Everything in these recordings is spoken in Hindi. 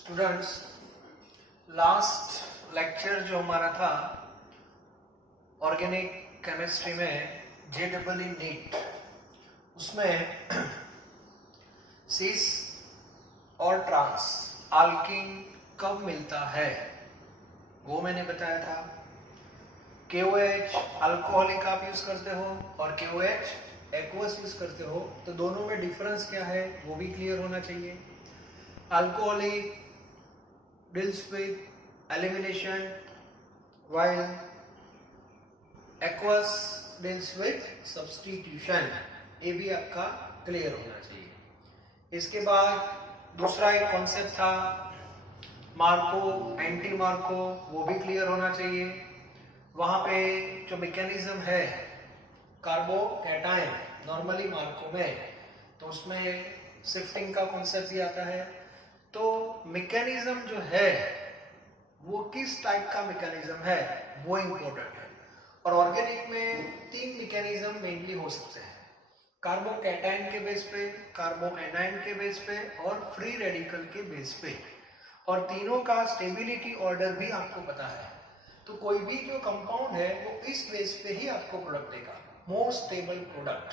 स्टूडेंट्स, लास्ट लेक्चर जो हमारा था ऑर्गेनिक केमिस्ट्री में JEE नीट, उसमें सिस और ट्रांस आल्कीन कब मिलता है वो मैंने बताया था। KOH अल्कोहलिक आप यूज करते हो और KOH एक्वस यूज करते हो, तो दोनों में डिफरेंस क्या है वो भी क्लियर होना चाहिए। Alcoholic deals with elimination while aqueous deals with substitution, ये भी आपका क्लियर होना चाहिए। इसके बाद दूसरा एक कॉन्सेप्ट था मार्को एंटी मार्को, वो भी क्लियर होना चाहिए। वहां पे जो मैकेनिज्म है कार्बो कैटायन नॉर्मली मार्को में, तो उसमें शिफ्टिंग का कॉन्सेप्ट भी आता है। तो मैकेनिज्म जो है वो किस टाइप का मैकेनिज्म है वो इम्पोर्टेंट है। और ऑर्गेनिक में 3 मैकेनिज्म मेनली हो सकते हैं, कार्बो कैटायन के बेस पे, कार्बो एनायन के बेस पे और फ्री रेडिकल के बेस पे। और तीनों का स्टेबिलिटी ऑर्डर भी आपको पता है। तो कोई भी जो कंपाउंड है वो इस बेस पे ही आपको प्रोडक्ट देगा, मोस्ट स्टेबल प्रोडक्ट।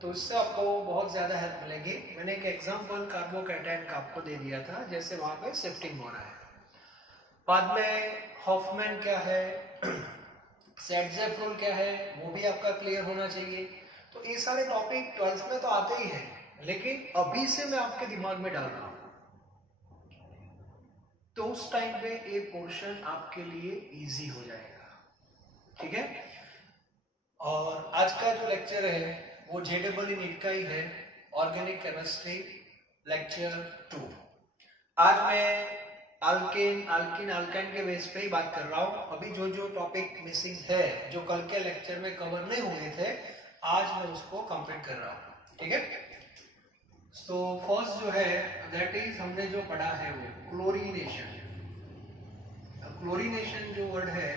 तो इससे आपको बहुत ज्यादा हेल्प मिलेगी। मैंने एक एग्जांपल कार्बो कैटायन का आपको दे दिया था, जैसे वहां पे शिफ्टिंग हो रहा है। बाद में हॉफमैन क्या है, सेटजेफ रूल क्या है, वो भी आपका क्लियर होना चाहिए। तो ये सारे टॉपिक 12th में तो आते ही हैं, लेकिन अभी से मैं आपके दिमाग में डाल रहा हूं, तो उस टाइम पे ये पोर्शन आपके लिए इजी हो जाएगा। ठीक है। और आज का जो लेक्चर है वो JEE नीट का ही है, ऑर्गेनिक केमिस्ट्री लेक्चर 2। आज मैं अल्केन अल्काइन के बेस पे ही बात कर रहा हूँ। अभी जो जो टॉपिक मिसिंग है, जो कल के लेक्चर में कवर नहीं हुए थे, आज मैं उसको कंप्लीट कर रहा हूँ। ठीक है। तो फर्स्ट जो है दैट इज, हमने जो पढ़ा है वो क्लोरीनेशन। क्लोरीनेशन जो वर्ड है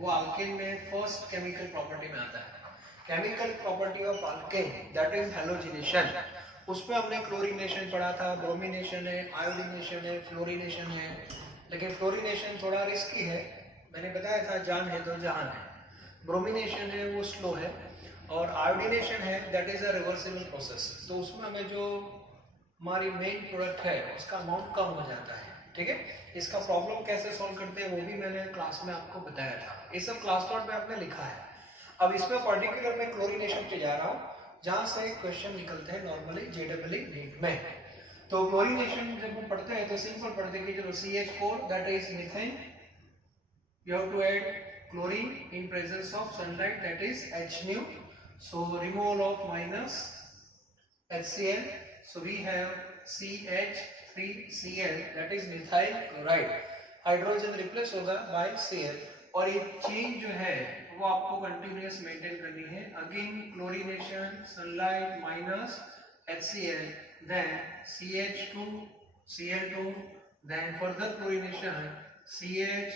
वो अल्केन में फर्स्ट केमिकल प्रॉपर्टी में आता है। Chemical property of alkane that is halogenation. उसमें हमने क्लोरीनेशन पढ़ा था, ब्रोमिनेशन है, आयोडीनेशन है, फ्लोरीनेशन है। लेकिन फ्लोरीनेशन थोड़ा रिस्की है, मैंने बताया था, जान है तो जहान है। ब्रोमिनेशन है वो स्लो है, और आयोडीनेशन है that is a reversible process. तो उसमें हमें जो हमारी मेन प्रोडक्ट है उसका अमाउंट कम हो जाता है। ठीक है। इसका प्रॉब्लम कैसे सॉल्व करते हैं वो भी मैंने क्लास में आपको बताया था, ये सब क्लास नोट में आपने लिखा है। अब इसमें पर्टिकुलर मैं क्लोरीनेशन पे जा रहा हूँ, जहां से क्वेश्चन निकलते हैं नॉर्मली JEE नीट में। तो क्लोरीनेशन जब हम पढ़ते हैं तो सिंपल पढ़ते हैं कि चलो CH4 that is methane, you have to add chlorine in presence of sunlight, that is H nu. So removal of minus HCl, so we have CH3Cl that is methyl chloride. Hydrogen replace होगा बाय Cl, और ये चेंज जो है वो आपको कंटिन्यूअस मेंटेन करनी है। Again chlorination, sunlight minus HCl, then CH2Cl2, then further chlorination CH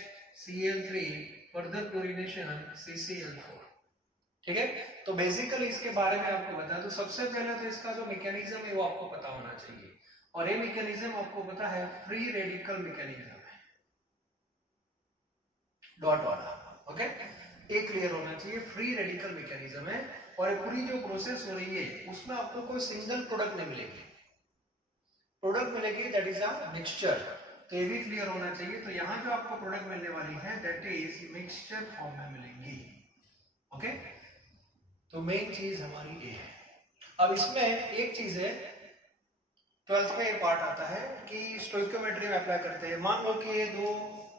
further chlorination CCl4। ठीक है। तो बेसिकली इसके बारे में आपको बता दूं, सबसे पहले तो इसका जो मैकेनिज्म है वो आपको पता होना चाहिए, और ये मैकेनिज्म आपको पता है फ्री रेडिकल मैकेनिज्म है, डॉट वाला। ओके, ये क्लियर होना चाहिए, फ्री रेडिकल मैकेनिज्म है। और ये पूरी जो प्रोसेस हो रही है उसमें आपको कोई सिंगल प्रोडक्ट नहीं मिलेगी, प्रोडक्ट मिलेगी दैट इज अ मिक्सचर। तो ये भी क्लियर होना चाहिए। तो यहाँ जो आपको प्रोडक्ट मिलने वाली है दैट इज मिक्सचर फॉर्म में मिलेंगी। ओके, तो मेन चीज हमारी ये है। अब इसमें एक चीज है, 12th में ये पार्ट आता है कि स्टोइकियोमेट्री में अप्लाई करते हैं। मान लो कि ये 2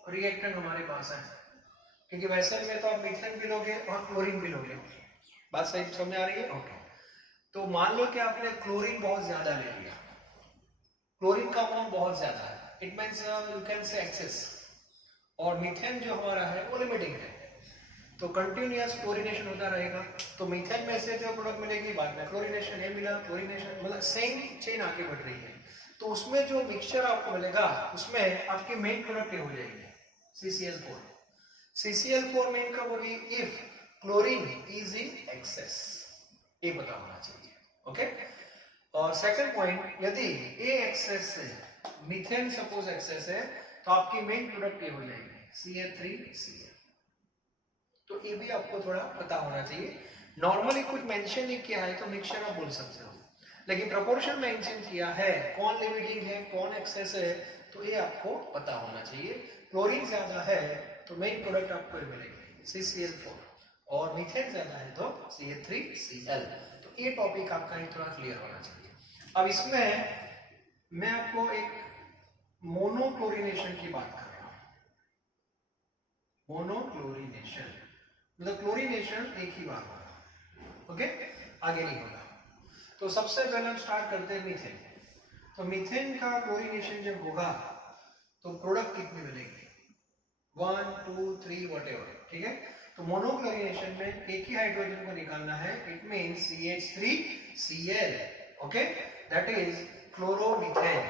रिएक्टेंट हमारे पास है, क्योंकि वैसे में तो आप मीथेन भी लोगे और क्लोरीन भी लोगे। बात सही समझ आ रही है? ओके। तो मान लो कि आपने क्लोरीन बहुत ज्यादा ले लिया, क्लोरीन का अमाउंट बहुत ज्यादा है, it means you can say excess, और मीथेन जो हमारा है वो लिमिटिंग है। तो कंटिन्यूअस क्लोरीनेशन होता रहेगा। तो मीथेन में से जो प्रोडक्ट मिलेगी, बाद में क्लोरीनेशन, ये मिला क्लोरीनेशन, मतलब सेम चेन आगे बढ़ रही है। तो उसमें जो मिक्सचर आपको मिलेगा उसमें आपकी मेन प्रोडक्ट ये हो जाएगी CCl4। CCl4 मेन कब होगी? If chlorine is in excess, ये पता होना चाहिए। ओके। और सेकंड पॉइंट, यदि ए एक्सेस से मीथेन सपोज एक्सेस है तो आपकी मेन प्रोडक्ट ये हो जाएगी CH3Cl। तो ये भी आपको थोड़ा पता होना चाहिए। नॉर्मली कुछ मेंशन नहीं किया है तो मिक्सचर आप बोल सकते हो, लेकिन प्रोपोर्शन मेंशन किया है, कौन लिमिटिंग है कौन एक्सेस है, तो ये आपको पता होना चाहिए। क्लोरीन ज्यादा है तो मेन प्रोडक्ट आपको ये मिलेगी CCl4, और मीथेन ज्यादा है तो CH3Cl। तो ये टॉपिक आपका ही थोड़ा क्लियर होना चाहिए। अब इसमें मैं आपको एक मोनोक्लोरिनेशन की बात कर रहा हूं। मोनोक्लोरिनेशन मतलब क्लोरीनेशन एक ही बार होगा, ओके, आगे नहीं होगा। तो सबसे पहले हम स्टार्ट करते हैं मीथेन। तो मीथेन का क्लोरीनेशन जब होगा तो प्रोडक्ट कितनी मिलेगी, 1 2 3 व्हाटएवर, ठीक है। तो मोनोक्लोरिनेशन में एक ही हाइड्रोजन को निकालना है, it means CH3Cl, okay, that is chloromethane.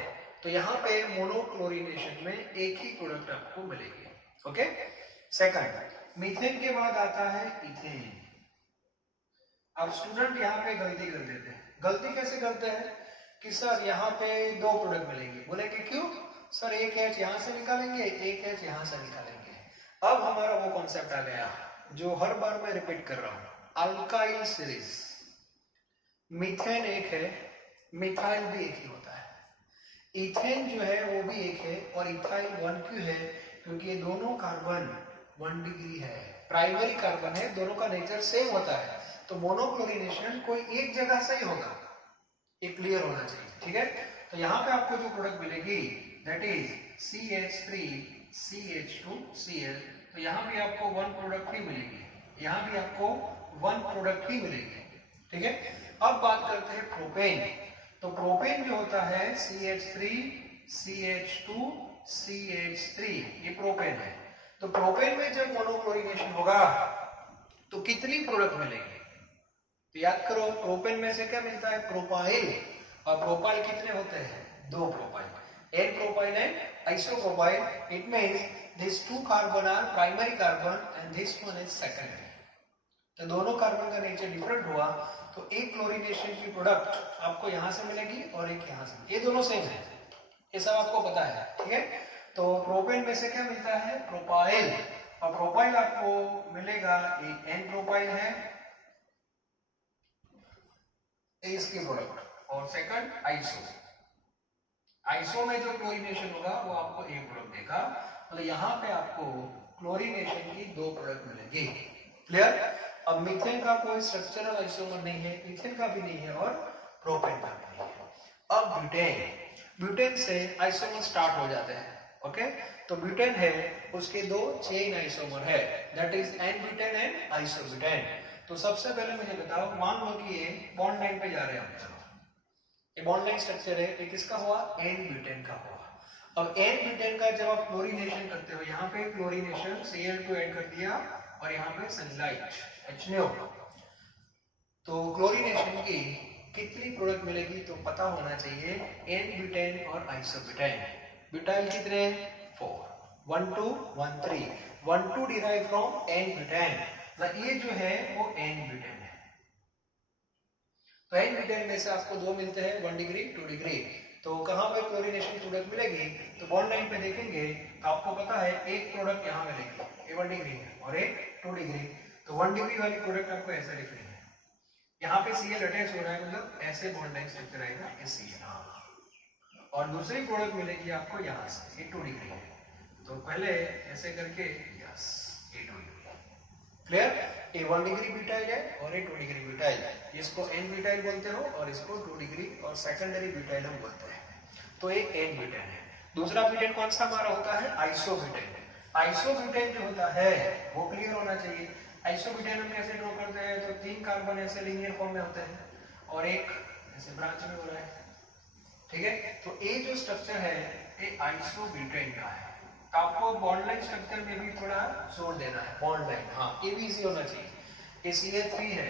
तो यहाँ पे मोनोक्लोरिनेशन में एक ही प्रोडक्ट आपको मिलेगी, ओके। सेकंड, मीथेन के बाद आता है इथेन। अब स्टूडेंट यहाँ पे गलती कर देते हैं। गलती कैसे करते हैं कि सर यहाँ पे दो प्रोडक्ट मिलेंगे, बोलेंगे क्यों सर, एक H यहाँ से निकालेंगे, एक H यहाँ से निकालेंगे। अब हमारा वो कॉन्सेप्ट आ गया जो हर बार मैं रिपीट कर रहा हूँ, अल्काइल सीरीज। मीथेन एक है, मिथाइल भी एक ही होता है, इथेन जो है वो भी एक है, और इथाइल 1 क्यों है, क्योंकि ये दोनों कार्बन 1 डिग्री है, प्राइमरी कार्बन है, दोनों का नेचर सेम होता है। तो मोनोक्लोरिनेशन कोई एक जगह से ही होगा, ये क्लियर होना चाहिए, ठीक है। तो यहाँ पे आपको जो प्रोडक्ट मिलेगी दैट इज CH3CH2Cl। तो यहाँ भी आपको 1 प्रोडक्ट ही मिलेगी, यहाँ भी आपको 1 प्रोडक्ट ही मिलेगी, ठीक है। अब बात करते हैं प्रोपेन। तो प्रोपेन जो होता है CH3CH2CH3, ये प्रोपेन है। तो प्रोपेन में जब मोनोक्लोरिनेशन होगा तो कितनी प्रोडक्ट मिलेगी, तो याद करो प्रोपेन में से क्या मिलता है, प्रोपाइल, और प्रोपाइल कितने होते हैं, 2 propyl, N propyl and isopropyl. It means this 2 carbon are primary carbon and this one is secondary. तो दोनों कार्बन का नेचर डिफरेंट हुआ तो एक क्लोरीनेशन की प्रोडक्ट आपको यहां से मिलेगी और एक यहां से, ये दोनों सेम है, ये सब आपको पता है, ठीक है। तो प्रोपेन में से क्या मिलता है, प्रोपाइल, और प्रोपाइल आपको मिलेगा, एक N प्रोपाइल है इसकी प्रोडक्ट, और सेकंड आइसो। आइसो में जो क्लोरीनेशन होगा वो आपको एक प्रोडक्ट देगा, मतलब यहाँ पे आपको क्लोरीनेशन की 2 प्रोडक्ट मिलेगी, क्लियर। अब मीथेन का कोई स्ट्रक्चरल आइसोमर नहीं है, इथेन का भी नहीं है, और प्रोपेन का भी नहीं है। अब ब्यूटेन, ब्यूटेन से आइसोमर स्टार्ट हो जाते हैं, ओके। तो ब्यूटेन है, उसके 2 चेन आइसोमर है, दैट इज N-ब्यूटेन एंड आइसोब्यूटेन। तो सबसे पहले मुझे बताओ, मान लो कि ये बॉन्ड लाइन पे जा रहे हैं हम, चलो ये बॉन्ड लाइन स्ट्रक्चर है, ये किसका हुआ, N-ब्यूटेन का हुआ। अब N-ब्यूटेन का जब आप क्लोरीनेशन करते हो, यहाँ पे क्लोरीनेशन Cl2 ऐड कर दिया और यहाँ पे सनलाइट HNO, तो क्लोरीनेशन की कितनी प्रोडक्ट मिलेगी, तो पता होना चाहिए N-ब्यूटेन और आइसोब्यूटेन। ब्यूटाइल कितने, 4, 1 2 1 3, 1 2 डिराइव फ्रॉम N-ब्यूटेन, ये जो है वो N-ब्यूटेन है। तो N-ब्यूटेन में से आपको 2 मिलते हैं, 1 डिग्री 2 डिग्री। तो कहां पे क्लोरीनेशन प्रोडक्ट मिलेगी, तो बॉन्ड लाइन पे देखेंगे तो आपको पता है एक प्रोडक्ट यहाँ मिलेगी, ये 1 डिग्री है और एक 2 डिग्री। तो 1 डिग्री वाली प्रोडक्ट आपको ऐसा लिखनी है, यहाँ पे Cl अटैच हो रहा है, मतलब ऐसे बॉन्ड लाइन स्ट्रक्चर आएगा, ये Cl, और दूसरी प्रोडक्ट मिलेगी आपको यहाँ से, ये 2 डिग्री है। तो पहले ऐसे करके, यस, ये 2 डिग्री, क्लियर। ये 1 डिग्री ब्यूटाइल है और ये 2 डिग्री ब्यूटाइल है, इसको N-ब्यूटाइल बोलते हो और इसको 2 डिग्री और सेकेंडरी ब्यूटाइल हम बोलते हैं। तो ये N-ब्यूटेन है। दूसरा ब्यूटेन कौन सा हमारा होता है, आइसोब्यूटेन। आइसोब्यूटेन जो होता है वो क्लियर होना चाहिए। आइसोब्यूटेन हम कैसे ड्रॉ करते हैं, तो 3 कार्बन ऐसे लीनियर फॉर्म में होते हैं और एक ऐसे ब्रांच में हो रहा है, ठीक है। तो ये जो स्ट्रक्चर है ये आइसोब्यूटेन का है। आपको बॉन्ड लाइन स्ट्रक्चर में भी थोड़ा जोर देना है, बॉन्ड लाइन, हाँ ये भी इजी होना चाहिए। ये CH3 है,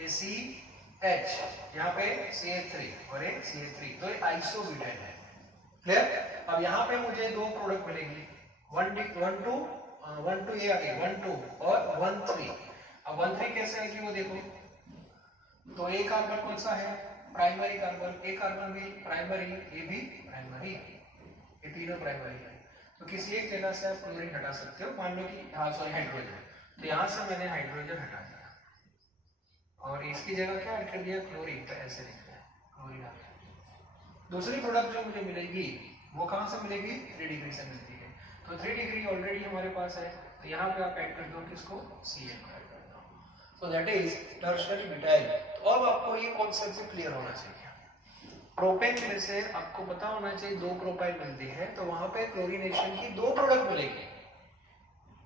ये CH, यहाँ पे CH3 और एक CH3, तो ये आइसोब्यूटेन है, क्लियर। अब यहाँ पे मुझे 2 प्रोडक्ट मिलेंगी, 1 2 1 2 ये आ गई 1 2 और 1 3। अब 1 3 कैसे आएगी वो देखो, तो एक कार्बन कौन सा है, प्राइमरी कार्बन, एक कार्बन भी प्राइमरी, ये भी प्राइमरी, ये तीनों प्राइमरी है, तो किसी एक जगह से आप क्लोरीन हटा सकते हो। मान लो कि हाँ सॉरी हाइड्रोजन, तो यहाँ से मैंने हाइड्रोजन हटा दिया और इसकी जगह क्या ऐड कर दिया, क्लोरीन, तो ऐसे लिख दिया क्लोरीन आ गया। दूसरी प्रोडक्ट जो मुझे मिलेगी वो कहाँ से मिलेगी, 3 डिग्री से मिलती है, तो 3 डिग्री ऑलरेडी हमारे पास है, तो यहाँ पे आप ऐड कर दो किसको, CN को ऐड कर दो, so that is tertiary butyl. तो अब आपको ये कॉन्सेप्ट से क्लियर होना चाहिए। प्रोपेन में से आपको पता होना चाहिए 2 प्रोपाइल मिलती है, तो वहां पे क्लोरीनेशन की 2 प्रोडक्ट मिलेगी,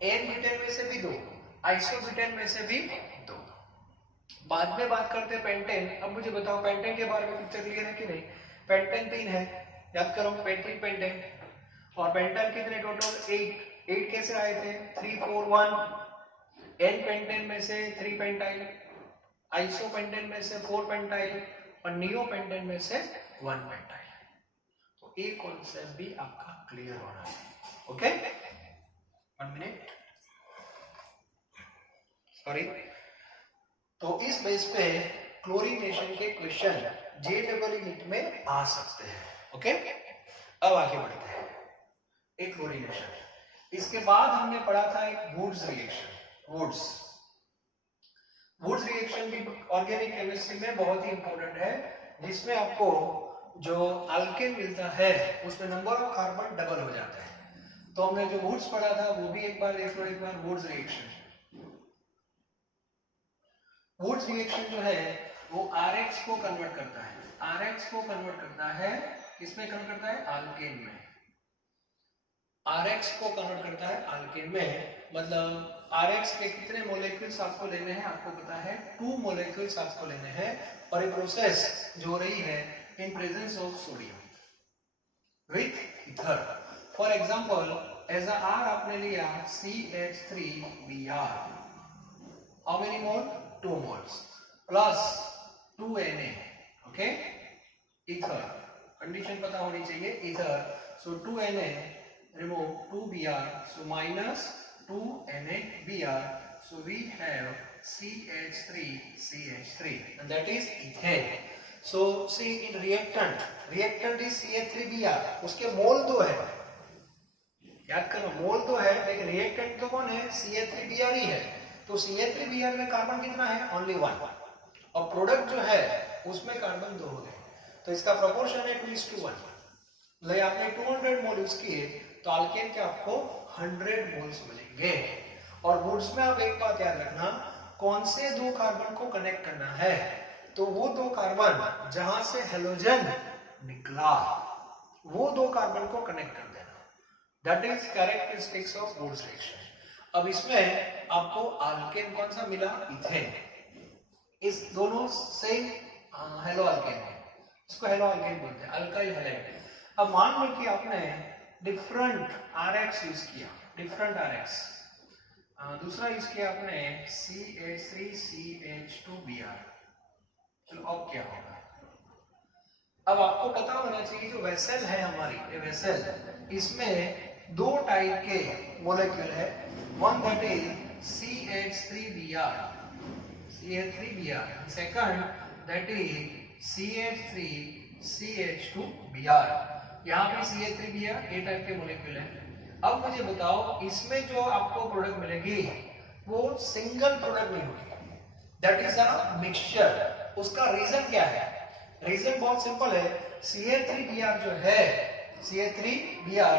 एन ब्यूटेन में से भी 2, आइसोब्यूटेन में से भी 2। बाद में बात करते हैं पेंटेन। अब मुझे बताओ पेंटेन के बारे में पिक्चर क्लियर है कि नहीं। पेंटेन 3 है, याद करो, पेंटेन पेंटेन, और पेंटेन कितने टोटल, 8 कैसे आए थे, 3 4 1, एन पेंटेन में से 3 पेंटाइल, आइसोपेंटेन में से 4 पेंटाइल और नियोपेंटेन में से 1 पेंटाइल। तो एक कॉन्सेप्ट भी आपका क्लियर होना है। Okay, 1 minute, sorry. तो इस बेस पे क्लोरीनेशन के क्वेश्चन JEE नीट में आ सकते हैं। ओके, अब आगे बढ़ते हैं। एक क्लोरीनेशन, इसके बाद हमने पढ़ा था एक वुड्स रिएक्शन। वुड्स रिएक्शन भी ऑर्गेनिक केमिस्ट्री में बहुत ही इंपॉर्टेंट है, जिसमें आपको जो अल्केन मिलता है उसमें नंबर ऑफ कार्बन डबल हो जाता है। तो हमने जो वुड्स पढ़ा था वो भी एक बार देख लो, एक बार वुड्स रिएक्शन। वुड्स रिएक्शन जो है वो RX को कन्वर्ट करता है, RX को कन्वर्ट करता है, किसमें कन्वर्ट करता है, अल्केन में। RX को कन्वर्ट करता है अल्केन में, मतलब RX के कितने मोलेक्यूल्स आपको लेने हैं, आपको पता है 2 मोलेक्यूल्स आपको लेने हैं, और ये प्रोसेस जो हो रही है in presence of sodium with ether. For example as a R आपने लिया CH3Br, how many mole, 2 moles plus 2Na, okay, ether, condition पता होनी चाहिए, ether, so 2Na remove 2Br, so minus 2NaBr, so we have CH3CH3 and that is ethane. So see in reactant is CH3Br, उसके मोल 2 है, याद करो मोल तो है, लेकिन रिएक्टेंट तो कौन है, CH3Br ही है। तो CH3Br में कार्बन कितना है, ओनली 1, और प्रोडक्ट जो है उसमें कार्बन 2 हो गए, तो इसका प्रोपोर्शन है 2:1। ले आपने 200 मोल यूज किए तो अल्केन के आपको 100 मोल्स मिलेंगे। और वुड्स में आप एक बात याद रखना, कौन से 2 कार्बन को कनेक्ट करना है, तो वो 2 कार्बन जहां से हेलोजन निकला वो 2 कार्बन को कनेक्ट कर देना, that is characteristics of Wurtz reaction. अब इसमें आपको अल्केन कौन सा मिला, इथेन, इस दोनों से हेलो अल्केन है, इसको हेलो अल्केन बोलते हैं, अल्काइल हैलाइड। अब मान लो कि आपने डिफरेंट RX यूज किया, डिफरेंट RX, दूसरा यूज किया आपने CH3CH2Br, चलो अब क्या होगा, अब आपको पता होना चाहिए जो वेसल है हमारी, ये वेसल, इसमें 2 टाइप के मोलेक्यूल है, one that is CH3Br, second that is CH3CH2Br। यहाँ पे CH3Br ए टाइप के मोलेक्यूल है। अब मुझे बताओ इसमें जो आपको प्रोडक्ट मिलेगी वो सिंगल प्रोडक्ट नहीं होगी, दैट इज अ मिक्सचर। उसका रीजन क्या है, रीजन बहुत सिंपल है, CH3Br जो है, CH3Br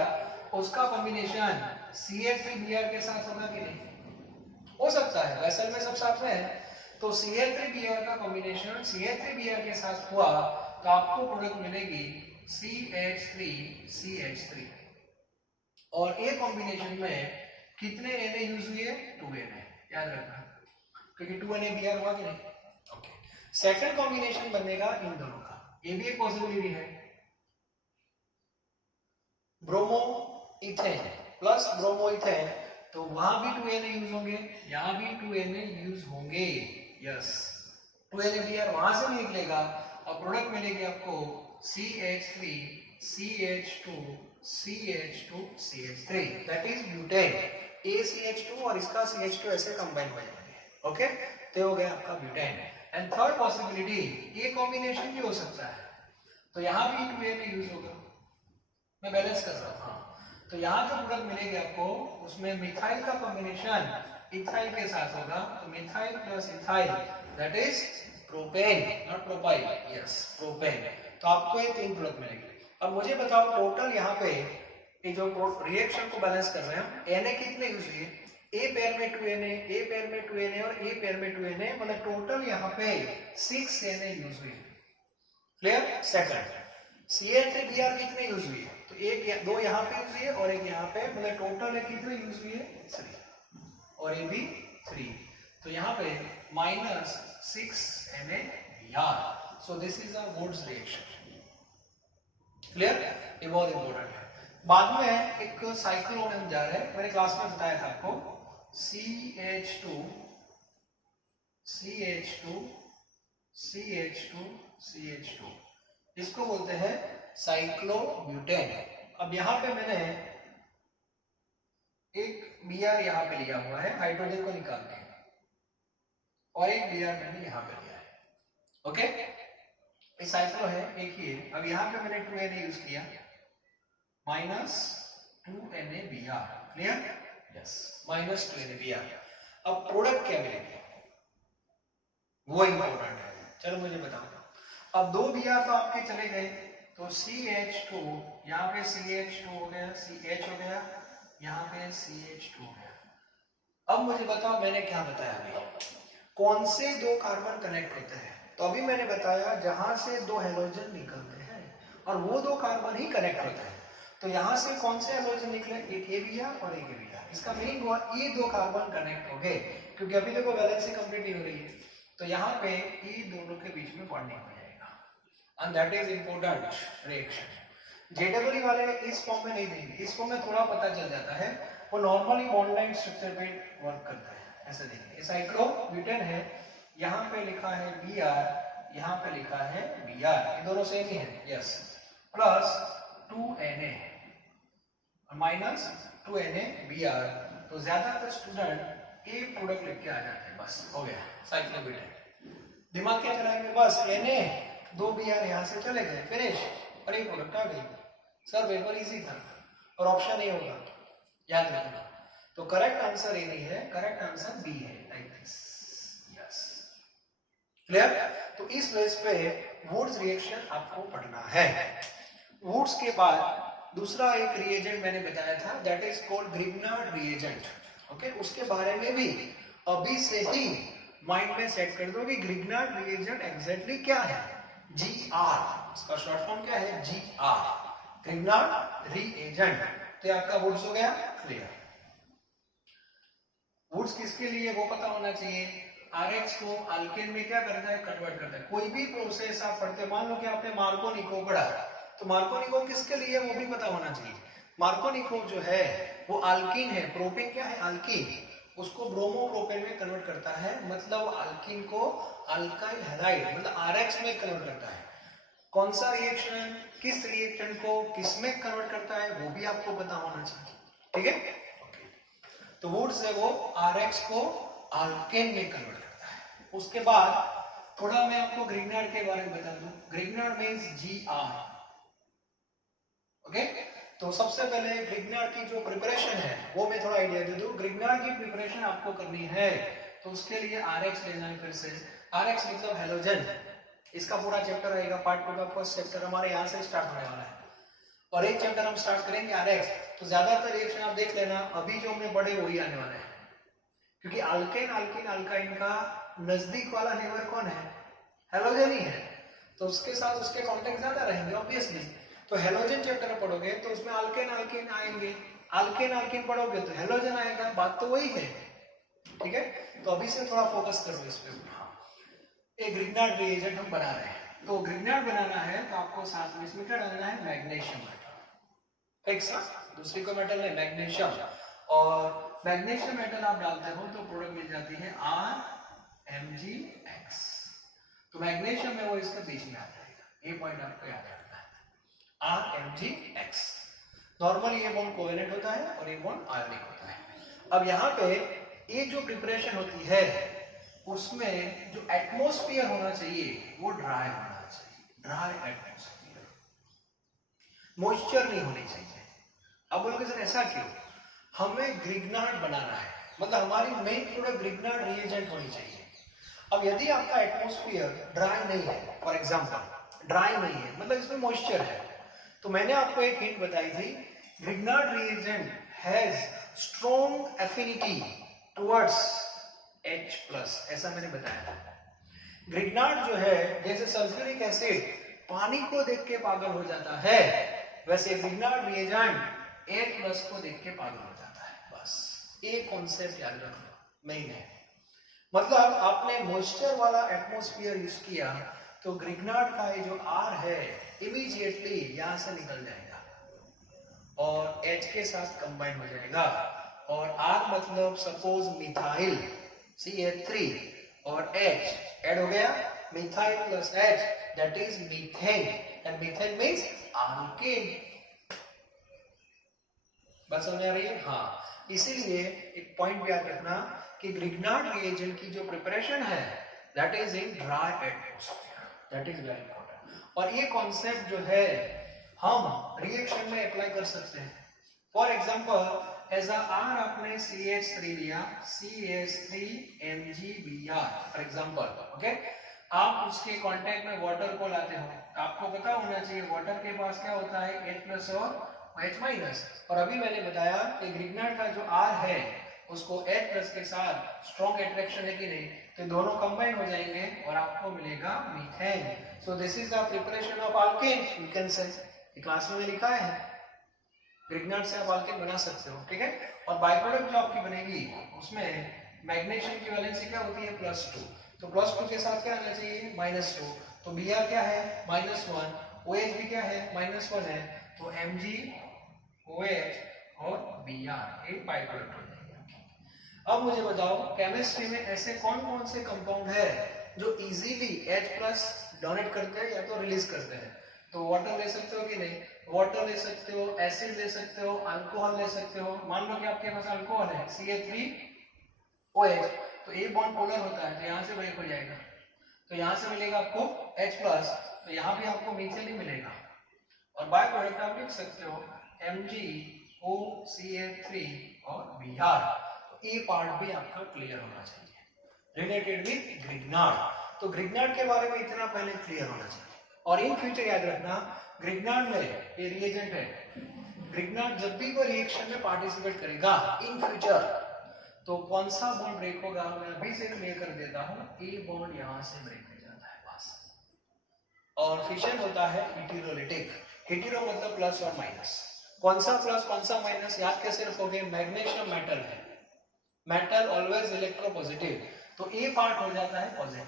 उसका कॉम्बिनेशन CH3Br के साथ होगा कि नहीं, हो सकता है, वेसल में सब साथ में है, तो CH3Br का कॉम्बिनेशन CH3Br के साथ हुआ तो आपको प्रोडक्ट मिलेगी CH3CH3, और ए कॉम्बिनेशन में कितने Na यूज हुए, 2Na, याद रखना, क्योंकि 2NaBr हुआ कि नहीं। ओके, सेकंड कॉम्बिनेशन बनेगा इन दोनों का, ये भी एक पॉसिबिलिटी है, bromo ethane plus bromo ethane, तो वहां भी 2Na यूज होंगे, यहां भी 2Na यूज होंगे, यस, 2NaBr वहां से भी निकलेगा और प्रोडक्ट मिलेगी आपको CH3CH2CH2CH3, that is butane. ACH2 और इसका CH2 ऐसे कंबाइन हो जाएंगे, ओके, तो हो गया आपका ब्यूटेन। एंड थर्ड पॉसिबिलिटी, ये कॉम्बिनेशन भी हो सकता है, तो यहां भी 2Na यूज होगा, मैं बैलेंस कर रहा हूँ। हाँ, तो यहाँ जो प्रोडक्ट मिलेगी आपको उसमें मिथाइल का कॉम्बिनेशन इथाइल के साथ होगा, तो methyl plus ethyl that is propane, not propyl, yes propane. तो आपको ये 3 प्रोडक्ट मिलेगी। अब मुझे बताओ टोटल यहाँ पे ये जो रिएक्शन को बैलेंस कर रहे हैं Na कितने यूज हुए, ए पेयर में 2Na, ए पेयर में 2Na और ए पेयर में 2Na, मतलब टोटल यहाँ पे 6Na यूज हुई। क्लियर? सेकंड CH3Br कितने यूज हुई है, तो एक 2 यहाँ पे यूज हुई है और एक यहाँ पे, मतलब टोटल कितने यूज हुई है 3 और ये भी 3, तो यहाँ पे -6NaBr। So this is a Wurtz reaction. Clear? ये बहुत इंपॉर्टेंट है। बाद में एक साइक्लोन हम जा रहे हैं, मैंने क्लास में बताया था आपको, CH2 CH2 CH2 CH2, इसको बोलते हैं साइक्लोब्यूटेन। अब यहाँ पे मैंने एक Br यहाँ पे लिया हुआ है हाइड्रोजन को निकाल के, और एक Br मैंने यहाँ पे लिया है। ओके, ये साइक्लो है, एक ही है। अब यहाँ पे मैंने 2Na यूज किया, -2NaBr। क्लियर? Yes, -2NaBr। अब प्रोडक्ट क्या मिलेगा वो इंपॉर्टेंट है, चलो मुझे बताओ। अब 2 Br तो आपके चले गए, तो CH2, यहाँ पे CH2 हो गया, CH हो गया, यहाँ पे CH2 हो गया। अब मुझे बताओ मैंने क्या बताया अभी, कौन से 2 कार्बन कनेक्ट होते हैं, तो अभी मैंने बताया जहां से 2 हेलोजन निकलते हैं और वो 2 कार्बन ही कनेक्ट होते हैं। तो यहाँ से कौन से हेलोजन निकले, एक ABr और एक ABr। इसका मीनिंग हुआ ये 2 कार्बन कनेक्ट हो गए, क्योंकि अभी देखो वैलेंसी कंप्लीट नहीं हो रही है, तो यहाँ पे ये दोनों के बीच में बॉन्डिंग हो जाएगा, and that is important reaction. JEE वाले इस फॉर्म में नहीं देंगे, इस फॉर्म में थोड़ा पता चल जाता है, वो नॉर्मली बॉन्ड लाइन स्ट्रक्चर पे वर्क करता है, ऐसे देखिए साइक्लोब्यूटेन है, यहाँ पे लिखा है Br, यहाँ पे लिखा है Br, ये दोनों सेम ही है, यस, प्लस 2Na -2NaBr। तो ज्यादातर स्टूडेंट ए प्रोडक्ट लेके आ जाते हैं, बस हो गया साइक्लोब्यूटेन। दिमाग क्या चलाएंगे, बस Na 2 Br यहाँ से चले गए, फिनिश, और एक प्रोडक्ट आ गई। सर पेपर इजी था और ऑप्शन ए होगा, याद रखना। तो करेक्ट आंसर ए नहीं है, करेक्ट आंसर बी है, लाइक दिस, यस। क्लियर? तो इस बेस पे वुड्स रिएक्शन आपको पढ़ना है। वुड्स के बाद दूसरा एक रिएजेंट मैंने बताया था, that is called Grignard reagent. Okay, उसके बारे में भी अभी से ही माइंड में सेट कर दो कि ग्रिग्नार्ड रिएजेंट एग्जैक्टली क्या है। GR, इसका शॉर्ट फॉर्म क्या है, GR, ग्रिग्नार्ड रिएजेंट। तो आपका वुड्स हो गया क्लियर। वुड्स किसके लिए वो पता होना चाहिए, RH को अल्केन में क्या करता है, कन्वर्ट करता है। कोई भी प्रोसेस आप पढ़ते, मान लो कि आपने मार्कोनिको पढ़ा, तो मार्कोनिको किसके लिए वो भी पता होना चाहिए। मार्कोनिको जो है वो अल्कीन है, प्रोपेन क्या है, अल्कीन, उसको ब्रोमोप्रोपेन में कन्वर्ट करता है, मतलब अल्कीन को अल्काइल हैलाइड मतलब RH में कन्वर्ट करता है। कौन सा रिएक्शन किस रिएक्शन को किस में कन्वर्ट करता है वो भी आपको पता होना चाहिए, ठीक है। तो वुड्स है वो RH को अल्केन में कन्वर्ट करता है। उसके बाद थोड़ा मैं आपको ग्रिग्नार्ड के बारे में बता दूं। Grignard means GR, okay. तो सबसे पहले ग्रिग्नार्ड की जो प्रिपरेशन है वो मैं थोड़ा आइडिया दे दूं। ग्रिग्नार्ड की प्रिपरेशन आपको करनी है तो उसके लिए RH लेना है। फिर से RH मतलब हेलोजन, इसका पूरा चैप्टर आएगा, पार्ट 2 का फर्स्ट चैप्टर हमारे यहाँ से स्टार्ट होने वाला है, और एक चैप्टर हम स्टार्ट करेंगे RH। तो ज्यादातर रिएक्शन आप देख लेना, अभी जो हमने पढ़े वही आने वाला है, क्योंकि अल्केन अल्किन अल्काइन का नजदीक वाला नेबर कौन है, हेलोजन ही है, तो उसके साथ उसके कॉन्टेक्ट ज्यादा रहेंगे ऑब्वियसली। तो हेलोजन चैप्टर पढ़ोगे तो उसमें अल्केन अल्किन आएंगे, अल्केन अल्किन पढ़ोगे तो हेलोजन आएगा, बात तो वही है, ठीक है। तो अभी से थोड़ा फोकस करो इस पे। एक ग्रिग्नार्ड रिएजेंट हम बना रहे हैं, तो ग्रिग्नार्ड बनाना है तो आपको साथ में इसमें क्या डालना है, मैग्नीशियम मेटल, एक साथ दूसरी को मेटल है मैग्नीशियम, और मैग्नीशियम मेटल आप डालते हो तो प्रोडक्ट मिल जाती है RMgX। तो मैग्नीशियम में वो इसके बीच में आ जाएगा, ये पॉइंट आपको याद रखना है, RMgX। नॉर्मली ये बॉन्ड कोवेलेंट होता है और ये बॉन्ड आयनिक होता है। अब यहाँ पे ये जो प्रिपरेशन होती है उसमें जो एटमॉस्फेयर होना चाहिए वो ड्राई होना चाहिए, ड्राई एटमॉस्फेयर। मॉइस्चर नहीं होनी चाहिए। अब बोलोगे सर ऐसा क्यों? हमें ग्रिग्नार्ड बनाना है, मतलब हमारी मेन प्रोडक्ट ग्रिग्नार्ड रिएजेंट होनी चाहिए। अब यदि आपका एटमॉस्फेयर ड्राई नहीं है, फॉर एग्जांपल ड्राई नहीं है, मतलब इसमें मॉइस्चर है, तो मैंने आपको एक हिंट बताई थी, Grignard reagent has strong affinity towards H+, ऐसा मैंने बताया था। ग्रिग्नार्ड जो है, जैसे सल्फ्यूरिक एसिड पानी को देख के पागल हो जाता है, वैसे ग्रिग्नार्ड रिएजेंट H+ को देख के पागल हो जाता है। बस एक कॉन्सेप्ट याद रखना मेन है। मतलब आपने मॉइस्चर वाला एटमॉस्फेयर यूज किया तो ग्रिग्नार्ड का ये जो R है इमीडिएटली यहां से निकल जाएगा और H के साथ कंबाइन हो जाएगा, और R मतलब सपोज मिथाइल CH3 और H ऐड हो गया, methyl plus H that is methane, and methane means alkane. बस समझ आ रही है? हाँ, इसीलिए एक पॉइंट भी याद रखना कि ग्रिग्नार्ड रिएजेंट की जो प्रिपरेशन है that is in dry atmosphere, that is very important. और ये कॉन्सेप्ट जो है हम रिएक्शन में अप्लाई कर सकते हैं। For example as a R आपने CH3 लिया, CH3MgBr फॉर एग्जांपल, ओके। आप उसके कांटेक्ट में वाटर को लाते हो, आपको पता होना चाहिए वाटर के पास क्या होता है, H+ और H-, और अभी मैंने बताया कि ग्रिग्नार्ड का जो R है उसको H+ के साथ स्ट्रॉन्ग अट्रैक्शन है कि नहीं, तो दोनों कंबाइन हो जाएंगे और आपको मिलेगा methane. So this is the preparation of alkane, you can से, क्लास में लिखा है, ग्रिग्नार्ड से आप अल्केन बना सकते हो, ठीक है। और बाय प्रोडक्ट जो आपकी बनेगी उसमें मैग्नीशियम की वैलेंसी क्या होती है, +2, तो +2 के साथ क्या आना चाहिए, -2, तो Br क्या है, -1, OH भी क्या है, -1 है, तो MgOH और Br एक बाय प्रोडक्ट हो जाएगा। अब मुझे बताओ केमिस्ट्री में ऐसे कौन कौन से कंपाउंड है जो इजीली H+ डोनेट करते हैं या तो रिलीज करते हैं, तो वाटर ले सकते हो कि नहीं, वाटर ले सकते हो, एसिड ले सकते हो, अल्कोहल ले सकते हो। मान लो कि आपके पास अल्कोहल है CH3OH, तो एक बॉन्ड पोलर होता है तो यहाँ से ब्रेक हो जाएगा, तो यहाँ से मिलेगा आपको H+, तो यहाँ भी आपको मीथेन ही मिलेगा। और बाय प्रोडक्ट आप लिख सकते हो MgOCl3 और Br, तो ये पार्ट भी आपका क्लियर होना चाहिए रिलेटेड विद ग्रिग्नार्ड। तो ग्रिग्नार्ड के बारे में इतना पहले क्लियर होना चाहिए। और इन फ्यूचर याद रखना ग्रिग्नार्ड में ये रिएजेंट है, ग्रिग्नार्ड जब भी कोई रिएक्शन में पार्टिसिपेट करेगा इन फ्यूचर तो कौन सा बॉन्ड ब्रेक होगा, मैं अभी से क्लियर कर देता हूं, ए बॉन्ड यहां से ब्रेक हो जाता है बस, और फिशन होता है हेटेरोलिटिक, हेटेरो मतलब प्लस और माइनस, कौन सा प्लस कौन सा माइनस याद कैसे रखोगे, मैग्नीशियम मेटल है, मेटल ऑलवेज इलेक्ट्रोपॉजिटिव, तो ए पार्ट हो जाता है पॉजिटिव,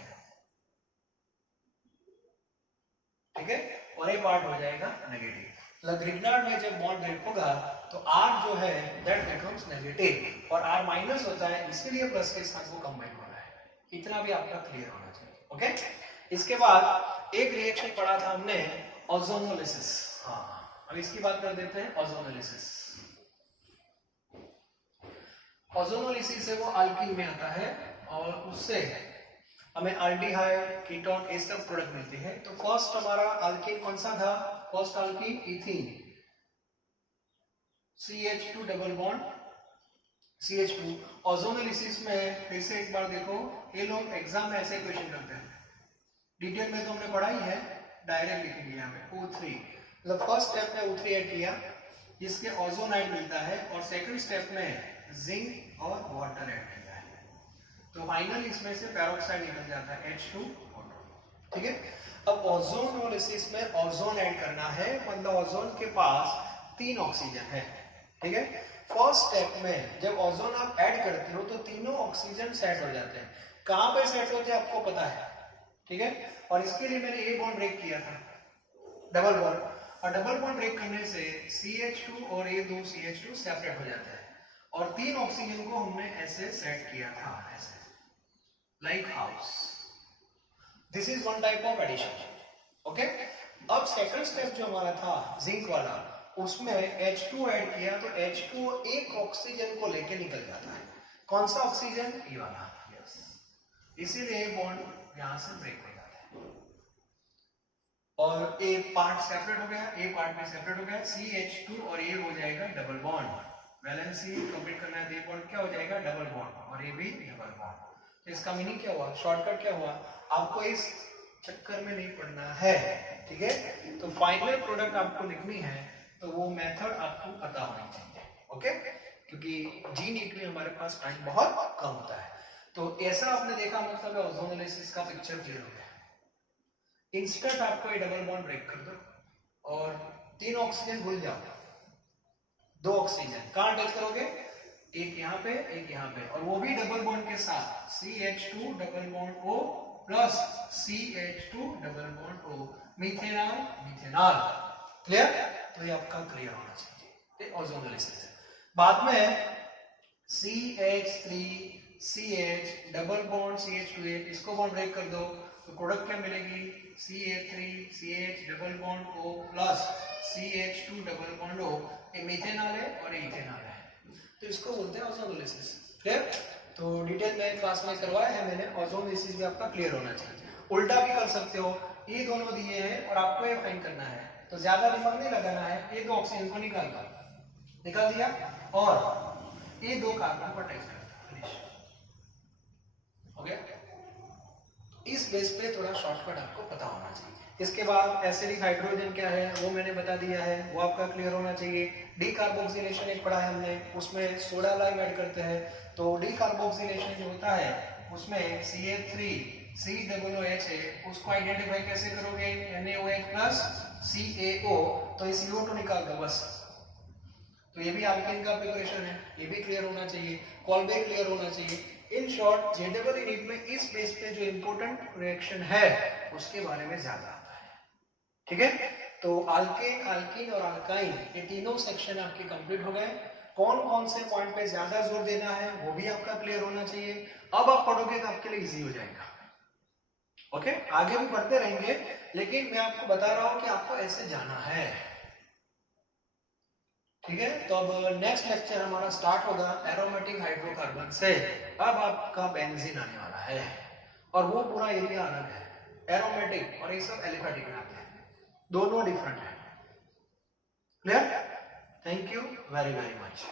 ठीक है, और ये पार्ट हो जाएगा नेगेटिव। मतलब ग्रिग्नार्ड में जब बॉन्ड ब्रेक होगा तो R जो है दैट बिकम्स नेगेटिव और R माइनस होता है, इसलिए प्लस के साथ वो कंबाइन हो रहा है। इतना भी आपका क्लियर होना चाहिए, ओके। इसके बाद एक रिएक्शन पढ़ा था हमने ओजोनोलिसिस, हाँ अब इसकी बात कर देते हैं, ओजोनोलिसिस। ओजोनोलिसिस से वो अल्कीन में आता है और उससे हमें अल्डिहाइड, कीटोन ये सब प्रोडक्ट मिलते हैं। तो फर्स्ट हमारा अल्कीन कौन सा था, first alkyne ethene, CH2 double bond CH2। Ozonolysis में फिर से एक बार देखो, ये लोग एग्जाम में ऐसे क्वेश्चन करते हैं, डिटेल में तो हमने पढ़ाई है, डायरेक्ट लिखेंगे यहाँ पे O3, मतलब फर्स्ट स्टेप में O3 ऐड किया जिसके ओजोनाइड मिलता है, और सेकंड स्टेप में जिंक और वाटर ऐड किया है, तो फाइनल इसमें से पेरोक्साइड निकल जाता है H2, ठीक है। अब ओजोनोलिसिस में ओजोन ऐड करना है, मतलब ओजोन के पास 3 ऑक्सीजन है, ठीक है। फर्स्ट स्टेप में जब ओजोन आप ऐड करते हो तो तीनों ऑक्सीजन सेट हो जाते हैं, कहां पे सेट होते हैं आपको पता है, ठीक है। और इसके लिए मैंने ए बॉन्ड ब्रेक किया था, डबल बॉन्ड, और डबल बॉन्ड ब्रेक करने से CH2 और ये दो CH2 सेपरेट हो जाता है, और 3 ऑक्सीजन को हमने ऐसे सेट किया था, ऐसे like house. This is one type of addition, okay. अब सेकंड स्टेप जो हमारा था जिंक वाला, उसमें H2 ऐड किया, तो H2 एक ऑक्सीजन को लेके निकल जाता है, कौन सा ऑक्सीजन, ये वाला, यस, इसीलिए बॉन्ड यहां से ब्रेक हो जाता है। और ए पार्ट सेपरेट हो गया, ए पार्ट में सेपरेट हो गया, CH2 और ये हो जाएगा डबल बॉन्ड, वैलेंसी कंप्लीट करना है, ये बॉन्ड क्या हो जाएगा डबल बॉन्ड, और ये भी डबल बॉन्ड। तो इसका मीनिंग क्या हुआ, शॉर्टकट क्या हुआ, आपको इस चक्कर में नहीं पड़ना है, ठीक है। तो फाइनल प्रोडक्ट आपको लिखनी है तो वो मेथड आपको पता होना चाहिए, ओके, क्योंकि जी नीट में हमारे पास टाइम बहुत कम होता है। तो ऐसा आपने देखा, मतलब ओजोन एनालिसिस का पिक्चर क्लियर हो गया। इंस्टेंट आपको ये डबल बॉन्ड ब्रेक कर दो और 3 ऑक्सीजन भूल जाओ, 2 ऑक्सीजन कहां अटैच करोगे, एक यहाँ पे एक यहाँ पे, और वो भी डबल बॉन्ड के साथ CH2 double bond O plus CH2 double bond O, methanol methanol, clear. तो ये आपका क्लियर होना चाहिए, ये ओजोन एनालिसिस है। बाद में CH3CH डबल बॉन्ड CH2 इसको बॉन्ड ब्रेक कर दो तो प्रोडक्ट क्या मिलेगी, CH3CH double bond O plus CH2 double bond O, ये मीथेनॉल है और ये इथेनॉल है, तो इसको बोलते हैं ओजोन एनालिसिस, क्लियर। तो डिटेल में क्लास में करवाया है मैंने, ओजोन एनालिसिस भी आपका क्लियर होना चाहिए। उल्टा भी कर सकते हो, ये दोनों दिए हैं और आपको ये फाइंड करना है, तो ज्यादा दिमाग नहीं लगाना है, ये 2 ऑक्सीजन को निकाल दिया और ये 2 कार्बन को अटैच कर दिया, फिनिश हो गया। इस बेस पे थोड़ा शॉर्टकट आपको पता होना चाहिए। इसके बाद एसिडिक हाइड्रोजन क्या है वो मैंने बता दिया है, वो आपका क्लियर होना चाहिए। डीकार्बोक्सिलेशन एक पढ़ा है हमने, उसमें सोडा लाइम ऐड करते हैं, तो डीकार्बोक्सिलेशन जो होता है उसमें CH3COOH है, उसको आइडेंटिफाई कैसे करोगे, NaOH प्लस CaO, तो इस CO2 निकाल दो बस। तो ये भी अल्केन का प्रिपरेशन है, ये भी क्लियर होना चाहिए, कॉलबैक क्लियर होना चाहिए। इन शॉर्ट जेडबल नीट में इस बेस पे जो इंपॉर्टेंट रिएक्शन है उसके बारे में ज्यादा आता है, ठीक है। तो अल्केन, अल्कीन और अल्काइन ये तीनों सेक्शन आपके कंप्लीट हो गए। कौन कौन से पॉइंट पे ज्यादा जोर देना है वो भी आपका क्लियर होना चाहिए। अब आप पढ़ोगे तो आपके लिए इजी हो जाएगा, ओके। आगे भी पढ़ते रहेंगे, लेकिन मैं आपको बता रहा हूं कि आपको ऐसे जाना है, ठीक है। तो अब नेक्स्ट लेक्चर हमारा स्टार्ट होगा एरोमेटिक हाइड्रोकार्बन से। अब आपका बेंजीन आने वाला है और वो पूरा एरिया अलग है, एरोमेटिक और ये सब एलिफेटिक में आते हैं, दोनों डिफरेंट है, clear. Thank you very very much.